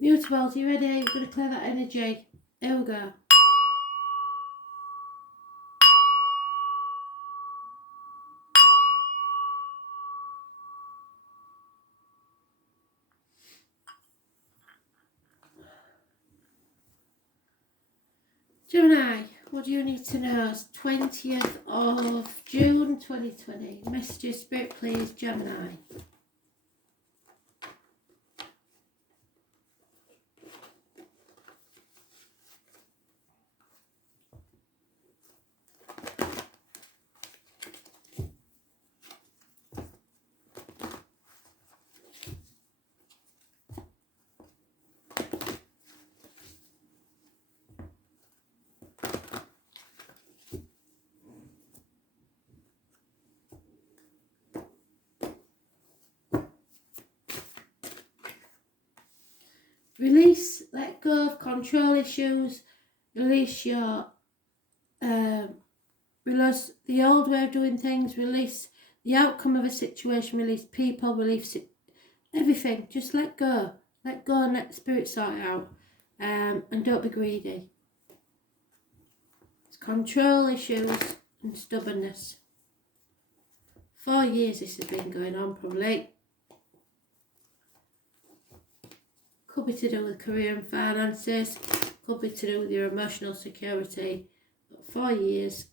Mutables, you ready? We're going to clear that energy. Here we go. Gemini, what do you need to know? It's 20th of June 2020. Messages, Spirit, please, Gemini. Release, let go of control issues, release your, release the old way of doing things, release the outcome of a situation, release people, release everything. Just let go and let the spirit sort it out, and don't be greedy. It's control issues and stubbornness. 4 years this has been going on probably. Could be to do with career and finances, could be to do with your emotional security. But 4 years.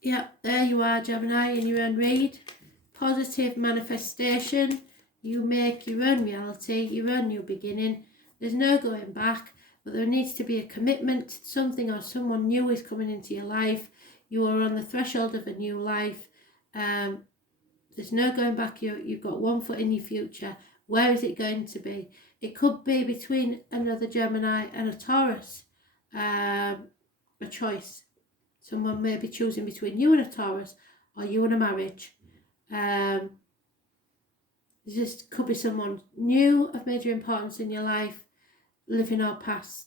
Yep, there you are, Gemini, in your own read. Positive manifestation. You make your own reality, your own new beginning. There's no going back, but there needs to be a commitment to something, or someone new is coming into your life. You are on the threshold of a new life. There's no going back. You've got one foot in your future. Where is it going to be? It could be between another Gemini and a Taurus. A choice. Someone may be choosing between you and a Taurus, or you and a marriage. This could be someone new of major importance in your life, living or past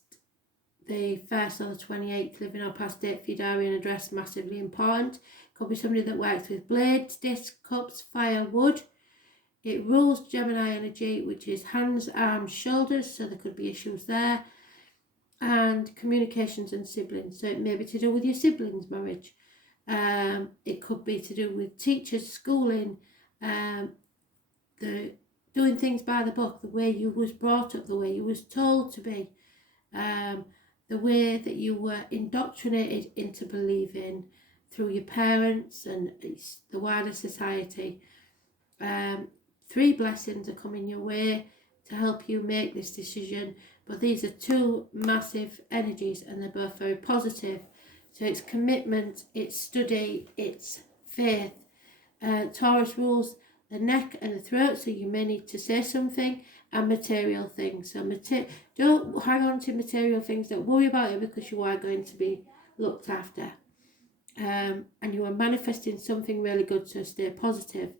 the 1st or the 28th, living or past date for your diary and address, massively important. Could be somebody that works with blades, discs, cups, fire, wood. It rules Gemini energy, which is hands, arms, shoulders, so there could be issues there. And communications and siblings, so it may be to do with your siblings' marriage. It could be to do with teachers, schooling, the doing things by the book, the way you was brought up, the way you was told to be, the way that you were indoctrinated into believing through your parents and the wider society. 3 blessings are coming your way to help you make this decision, but these are 2 massive energies and they're both very positive. So it's commitment, it's study, it's faith. Taurus rules the neck and the throat, so you may need to say something, and material things. So don't hang on to material things, don't worry about it, because you are going to be looked after. And you are manifesting something really good, so stay positive.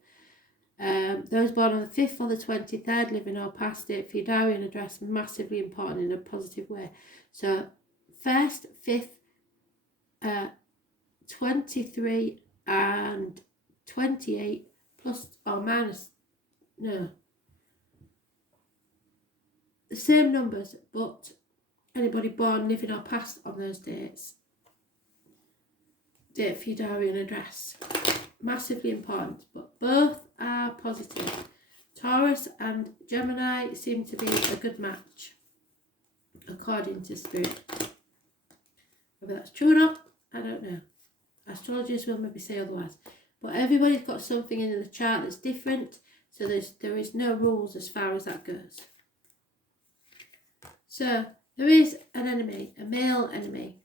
Those born on the 5th or the 23rd, living or past date for your diary and address, massively important in a positive way. So 1st, 5th, 23 and 28 plus or minus, no, the same numbers, but anybody born, living or past on those dates, date for your diary and address, massively important, but both are positive. Taurus and Gemini seem to be a good match, according to Spirit. Whether that's true or not, I don't know. Astrologers will maybe say otherwise. But everybody's got something in the chart that's different, so there is no rules as far as that goes. So there is an enemy, a male enemy.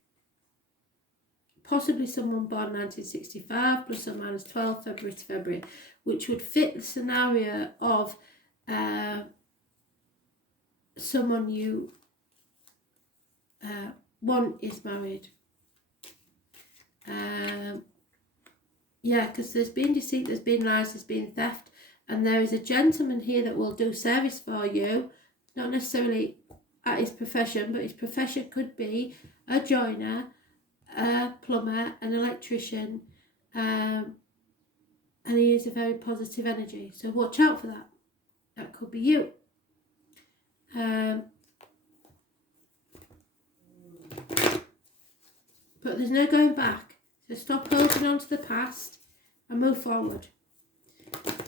Possibly someone born 1965 plus or minus 12 February to February, which would fit the scenario of someone you one is married. Yeah, because there's been deceit, there's been lies, there's been theft, and there is a gentleman here that will do service for you, not necessarily at his profession, but his profession could be a joiner, a plumber, an electrician, and And he is a very positive energy. So watch out for that. That could be you. But there's no going back. So stop holding on to the past and move forward.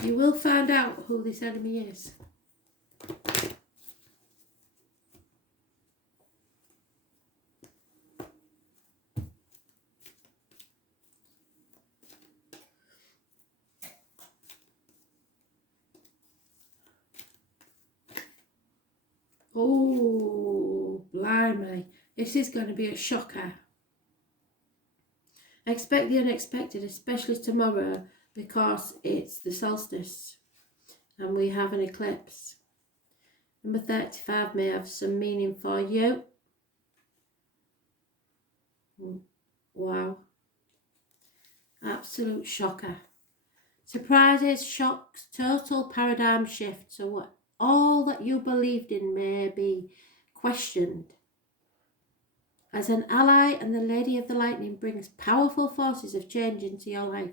You will find out who this enemy is. Oh, blimey. This is going to be a shocker. Expect the unexpected, especially tomorrow, because it's the solstice and we have an eclipse. Number 35 may have some meaning for you. Wow. Absolute shocker. Surprises, shocks, total paradigm shift. So what all that you believed in may be questioned. As an ally, and the Lady of the Lightning brings powerful forces of change into your life.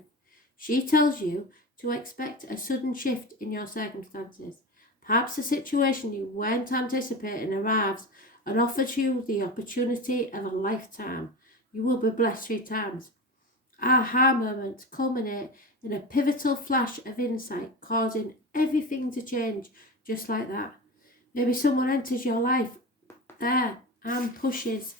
She tells you to expect a sudden shift in your circumstances. Perhaps a situation you weren't anticipating arrives and offers you the opportunity of a lifetime. You will be blessed 3 times. Aha moments culminate in a pivotal flash of insight, causing everything to change just like that. Maybe someone enters your life there and pushes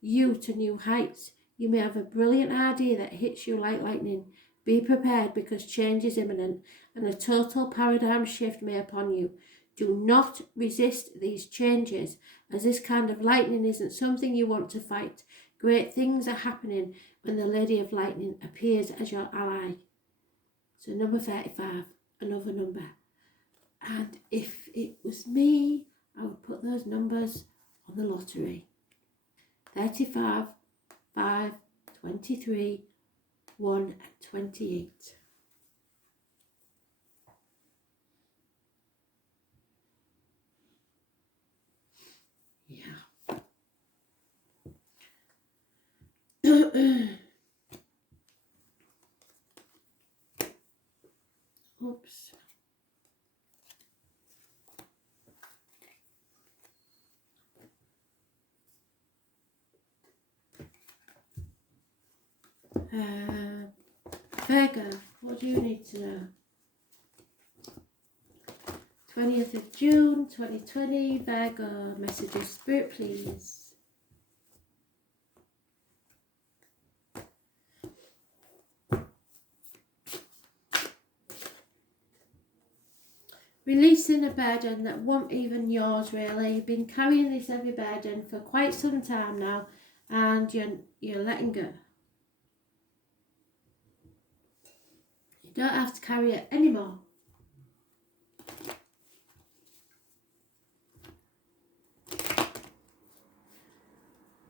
you to new heights. You may have a brilliant idea that hits you like lightning. Be prepared, because change is imminent and a total paradigm shift may upon you. Do not resist these changes, as this kind of lightning isn't something you want to fight. Great things are happening when the Lady of Lightning appears as your ally. So number 35, another number. And if it was me, I would put those numbers on the lottery. 35, 5, 23, 1 and 28. Yeah. Oops. Virgo, what do you need to know? 20th of June 2020, Virgo, messages, Spirit please. Releasing a burden that wasn't even yours really. You've been carrying this heavy burden for quite some time now and you're letting go. You don't have to carry it anymore.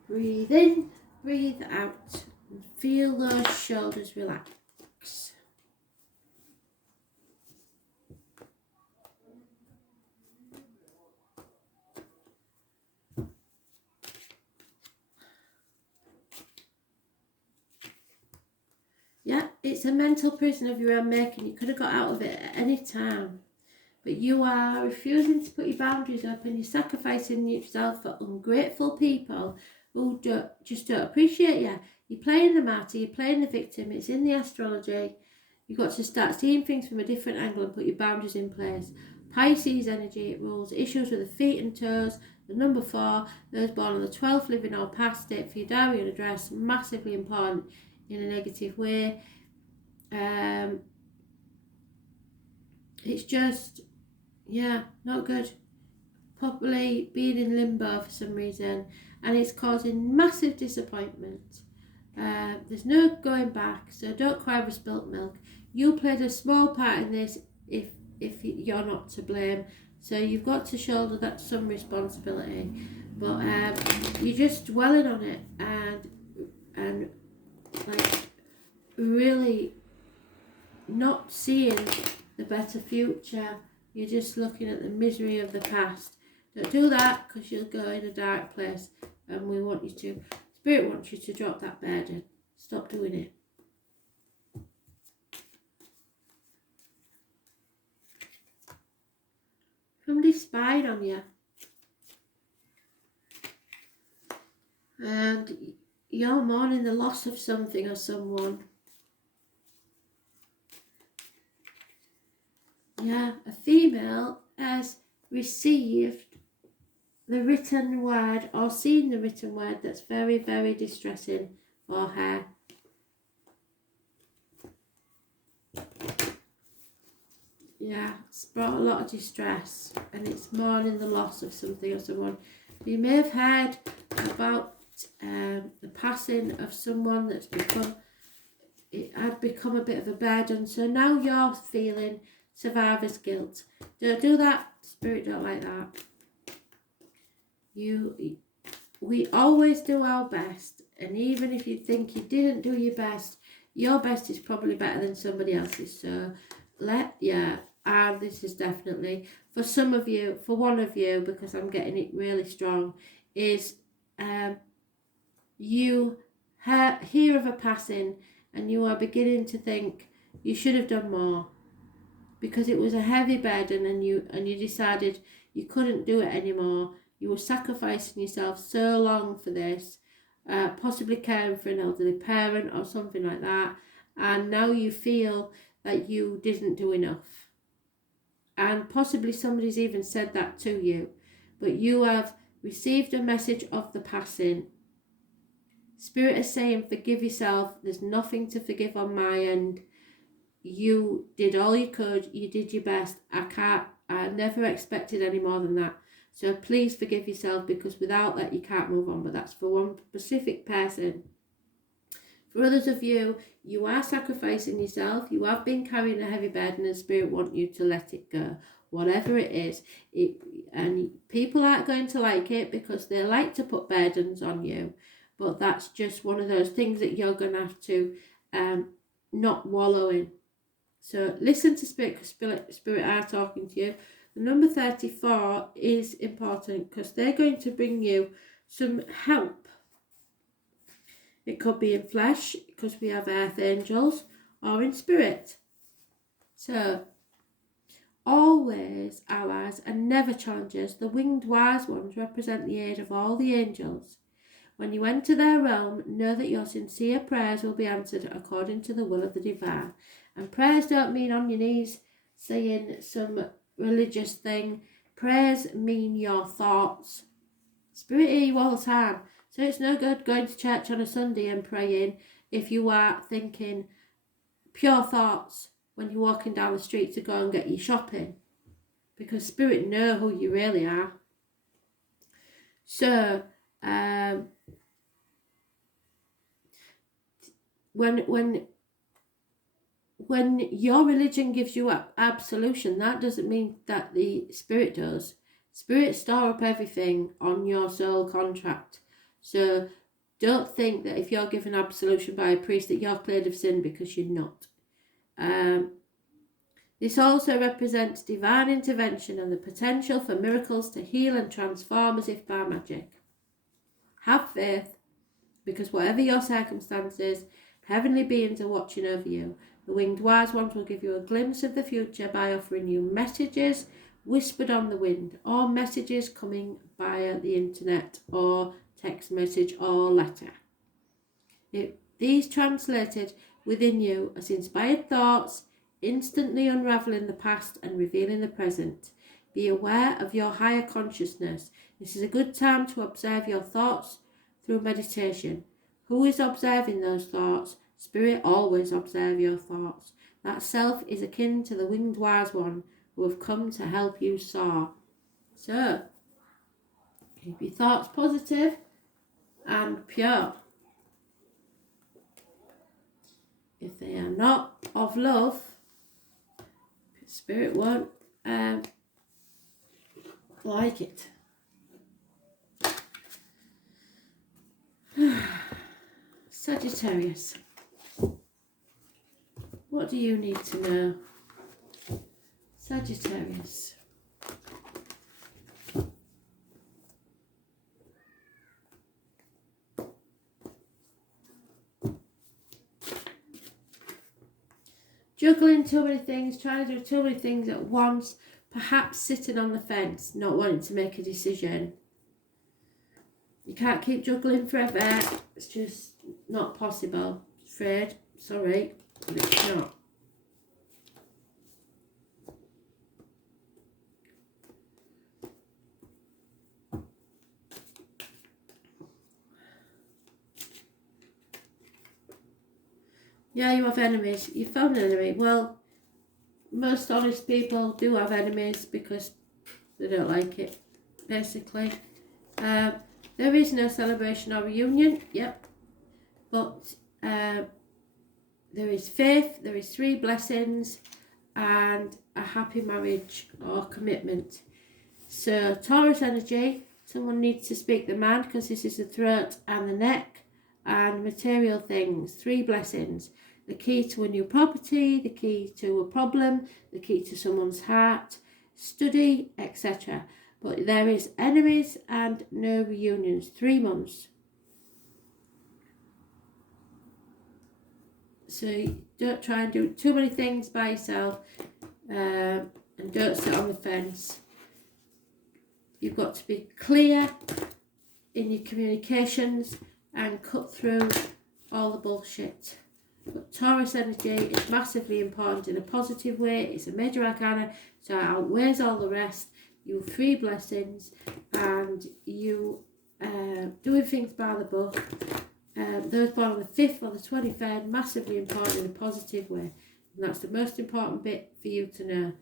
Breathe in, breathe out, and feel those shoulders relax. Yeah, it's a mental prison of your own making. You could have got out of it at any time. But you are refusing to put your boundaries up and you're sacrificing yourself for ungrateful people who just don't appreciate you. You're playing the martyr, you're playing the victim. It's in the astrology. You've got to start seeing things from a different angle and put your boundaries in place. Pisces energy, it rules issues with the feet and toes. The number 4, those born on the 12th, living or past it, for your diary and address, massively important in a negative way. It's just, yeah, not good. Probably being in limbo for some reason, and it's causing massive disappointment. There's no going back, so don't cry over spilt milk. You played a small part in this if you're not to blame, so you've got to shoulder that some responsibility. But you're just dwelling on it and like really not seeing the better future. You're just looking at the misery of the past. Don't do that, because you'll go in a dark place, and we want you to, Spirit wants you to drop that burden. Stop doing it. somebody's spying on you. And you're mourning the loss of something or someone. Yeah, a female has received the written word or seen the written word that's very, very distressing for her. Yeah, it's brought a lot of distress and it's mourning the loss of something or someone. You may have heard about the passing of someone that's had become a bit of a burden. So now you're feeling survivor's guilt. Don't do that. Spirit don't like that. We always do our best, and even if you think you didn't do your best is probably better than somebody else's. So and this is definitely for some of you, for one of you, because I'm getting it really strong, is you hear of a passing and you are beginning to think you should have done more because it was a heavy burden, and you decided you couldn't do it anymore. You were sacrificing yourself so long for this, possibly caring for an elderly parent or something like that, and now you feel that you didn't do enough. And possibly somebody's even said that to you, but you have received a message of the passing. Spirit is saying, forgive yourself. There's nothing to forgive on my end. You did all you could. You did your best. I never expected any more than that. So please forgive yourself, because without that you can't move on. But that's for one specific person. For others of you, you are sacrificing yourself. You have been carrying a heavy burden, and Spirit want you to let it go. Whatever it is. And people aren't going to like it because they like to put burdens on you. But that's just one of those things that you're going to have to not wallow in. So listen to Spirit, because Spirit are talking to you. The number 34 is important because they're going to bring you some help. It could be in flesh, because we have earth angels, or in spirit. So, always allies and never challengers. The winged wise ones represent the aid of all the angels. When you enter their realm, know that your sincere prayers will be answered according to the will of the divine. And prayers don't mean on your knees saying some religious thing. Prayers mean your thoughts. Spirit hear you all the time. So it's no good going to church on a Sunday and praying if you are thinking pure thoughts when you're walking down the street to go and get your shopping. Because Spirit know who you really are. So, when your religion gives you absolution, that doesn't mean that the Spirit does. Spirit store up everything on your soul contract. So don't think that if you're given absolution by a priest that you're cleared of sin, because you're not. This also represents divine intervention and the potential for miracles to heal and transform as if by magic. Have faith, because whatever your circumstances, heavenly beings are watching over you. The winged wise ones will give you a glimpse of the future by offering you messages whispered on the wind, or messages coming via the internet, or text message, or letter. These translated within you as inspired thoughts, instantly unraveling the past and revealing the present. Be aware of your higher consciousness. This is a good time to observe your thoughts through meditation. Who is observing those thoughts? Spirit always observe your thoughts. That self is akin to the winged wise one who have come to help you soar. So, keep your thoughts positive and pure. If they are not of love, Spirit won't like it. Sagittarius. What do you need to know? Sagittarius. Juggling too many things, trying to do too many things at once, perhaps sitting on the fence, not wanting to make a decision. You can't keep juggling forever. It's just not possible. Afraid. Sorry, but it's not. Yeah, you have enemies. You found an enemy. Well, most honest people do have enemies because they don't like it, basically. There is no celebration or reunion, yep. But there is faith, there is 3 blessings, and a happy marriage or commitment. So Taurus energy, someone needs to speak the mind because this is the throat and the neck, and material things, 3 blessings. The key to a new property, the key to a problem, the key to someone's heart, study, etc. But there is enemies and no reunions, 3 months. So don't try and do too many things by yourself, and don't sit on the fence. You've got to be clear in your communications and cut through all the bullshit. But Taurus energy is massively important in a positive way. It's a major arcana, so it outweighs all the rest. You have 3 blessings, and you doing things by the book. Those born on the 5th or the 23rd, massively important in a positive way. And that's the most important bit for you to know.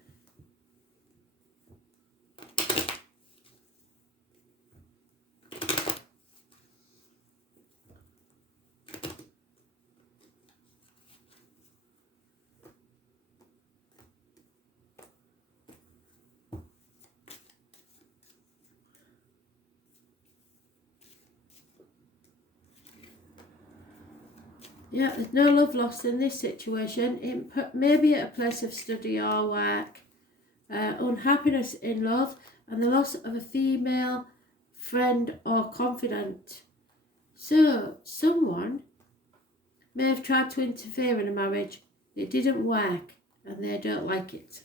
Yeah, there's no love lost in this situation. It may be at a place of study or work. Unhappiness in love and the loss of a female friend or confidant. So, someone may have tried to interfere in a marriage. It didn't work and they don't like it.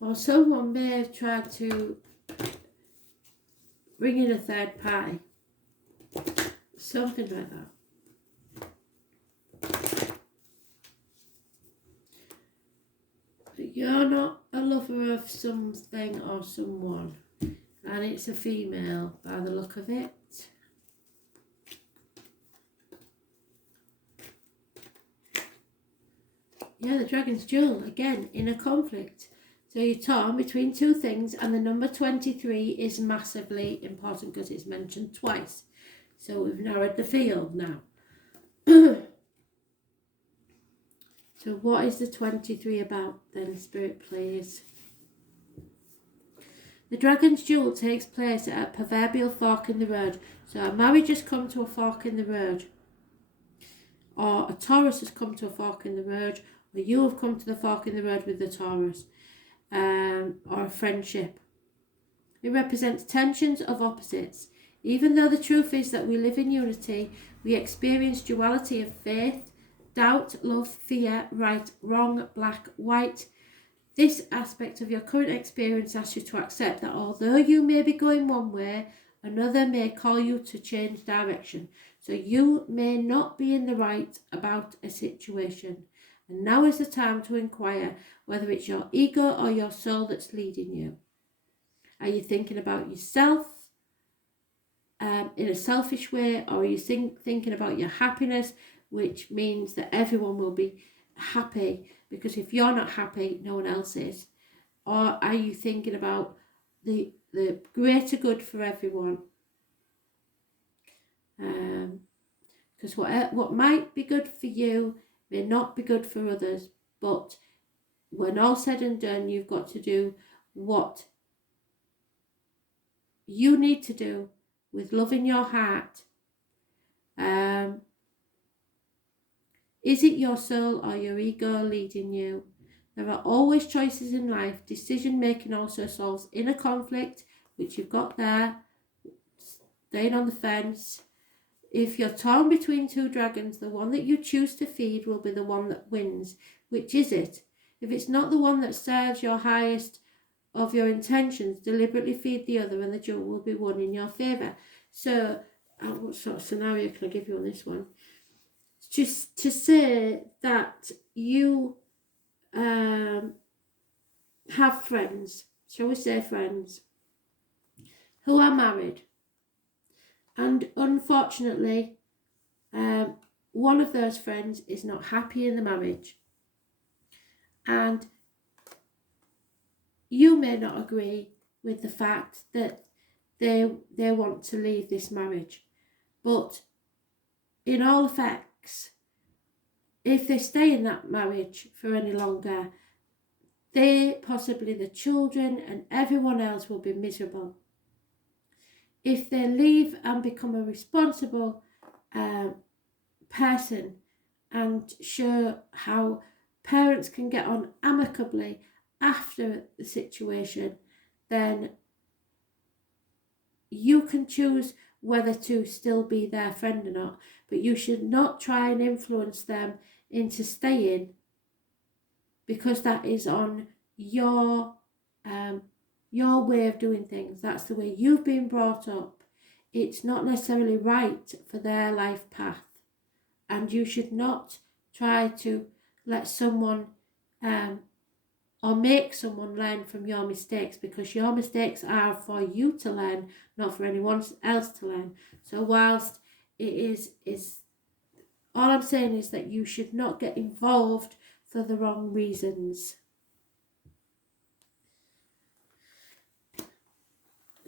Or someone may have tried to bring in a third party. Something like that. But you're not a lover of something or someone. And it's a female by the look of it. Yeah, the Dragon's Jewel, again, in a conflict. So you're torn between 2 things, and the number 23 is massively important because it's mentioned twice. So we've narrowed the field now. So what is the 23 about then, Spirit, please? The Dragon's Jewel takes place at a proverbial fork in the road. So a marriage has come to a fork in the road. Or a Taurus has come to a fork in the road. Or you have come to the fork in the road with the Taurus. Or a friendship. It represents tensions of opposites. Even though the truth is that we live in unity, we experience duality of faith, doubt, love, fear, right, wrong, black, white. This aspect of your current experience asks you to accept that although you may be going one way, another may call you to change direction. So you may not be in the right about a situation. And now is the time to inquire whether it's your ego or your soul that's leading you. Are you thinking about yourself in a selfish way, or are you thinking about your happiness, which means that everyone will be happy? Because if you're not happy, no one else is. Or are you thinking about the greater good for everyone? Because what might be good for you may not be good for others, but when all said and done, you've got to do what you need to do with love in your heart. Is it your soul or your ego leading you? There are always choices in life. Decision making also solves inner conflict, which you've got there. staying on the fence. If you're torn between two dragons, the one that you choose to feed will be the one that wins. Which is it? If it's not the one that serves your highest of your intentions, deliberately feed the other and the jewel will be won in your favour. So, what sort of scenario can I give you on this one? Just to say that you have friends, shall we say friends, who are married. And unfortunately, one of those friends is not happy in the marriage. And you may not agree with the fact that they want to leave this marriage. But in all effects, if they stay in that marriage for any longer, they, possibly the children and everyone else, will be miserable. If they leave and become a responsible person and show how parents can get on amicably after the situation, then you can choose whether to still be their friend or not, but you should not try and influence them into staying, because that is on your way of doing things. That's the way you've been brought up. It's not necessarily right for their life path, and you should not try to let someone or make someone learn from your mistakes, because your mistakes are for you to learn, not for anyone else to learn. So whilst it is all I'm saying is that you should not get involved for the wrong reasons.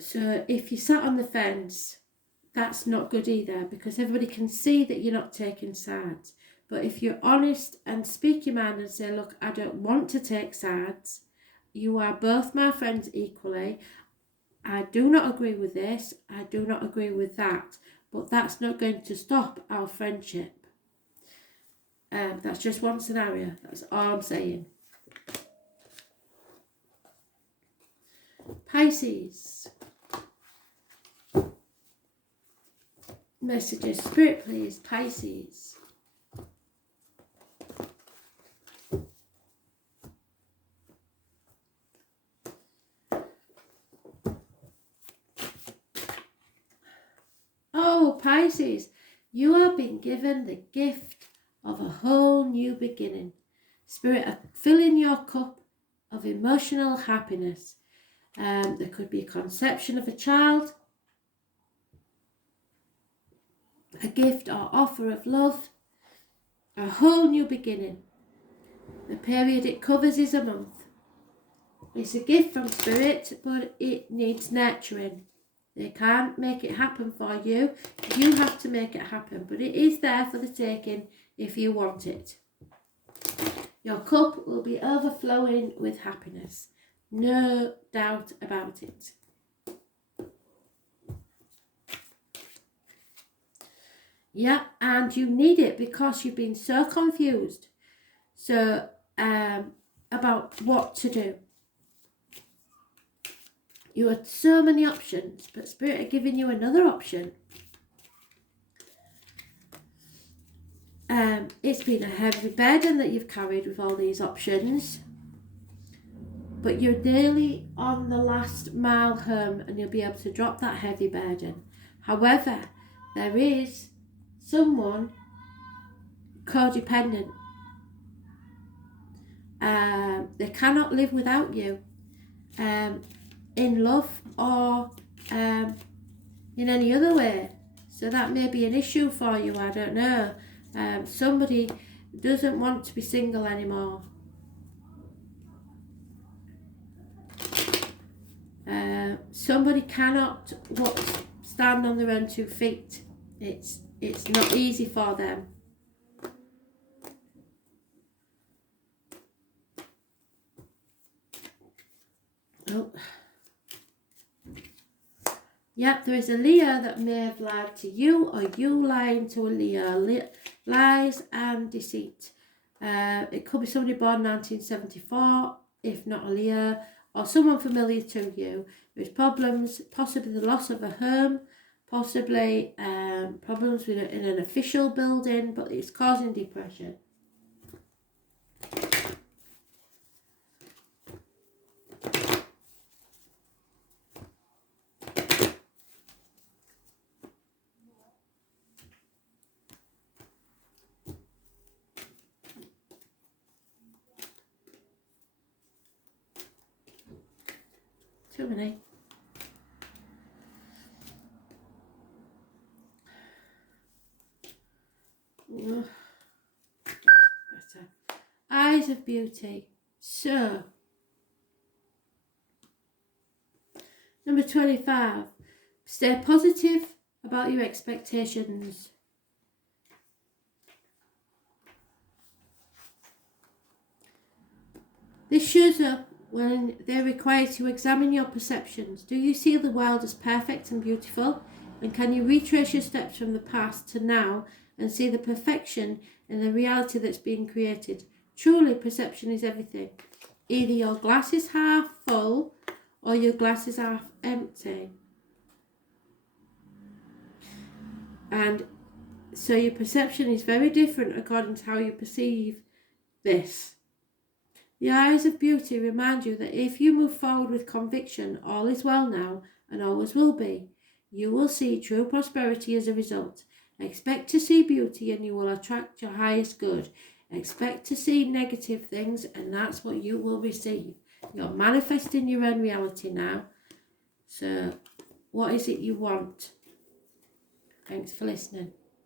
So if you sat on the fence, that's not good either, because everybody can see that you're not taking sides. But if you're honest and speak your mind and say, look, I don't want to take sides, you are both my friends equally, I do not agree with this, I do not agree with that, but that's not going to stop our friendship. That's just one scenario, that's all I'm saying. Pisces. Messages, Spirit please, Pisces. Oh, Pisces, you have been given the gift of a whole new beginning. Spirit are filling your cup of emotional happiness. There could be a conception of a child, a gift or offer of love, a whole new beginning. The period it covers is a month. It's a gift from Spirit, but it needs nurturing. They can't make it happen for you. You have to make it happen, but it is there for the taking if you want it. Your cup will be overflowing with happiness. No doubt about it. Yeah, and you need it because you've been so confused. So, about what to do. You had so many options, but Spirit are giving you another option. It's been a heavy burden that you've carried with all these options, but you're nearly on the last mile home and you'll be able to drop that heavy burden. However, there is someone codependent. They cannot live without you, in love or in any other way. So that may be an issue for you, I don't know. Somebody doesn't want to be single anymore. Somebody cannot stand on their own 2 feet. It's not easy for them. Oh. Yep, there is a Leo that may have lied to you, or you lying to a Leo. Lies and deceit. It could be somebody born 1974, if not a Leo, or someone familiar to you. There's problems, possibly the loss of a home, possibly problems with in an official building, but it's causing depression. Too many. Better. Eyes of beauty. So, number 25. Stay positive about your expectations. This shows up when they're required to examine your perceptions. Do you see the world as perfect and beautiful? And can you retrace your steps from the past to now and see the perfection in the reality that's being created? Truly, perception is everything. Either your glass is half full or your glass is half empty. And so your perception is very different according to how you perceive this. The eyes of beauty remind you that if you move forward with conviction, all is well now and always will be. You will see true prosperity as a result. Expect to see beauty and you will attract your highest good. Expect to see negative things and that's what you will receive. You're manifesting your own reality now. So, what is it you want? Thanks for listening.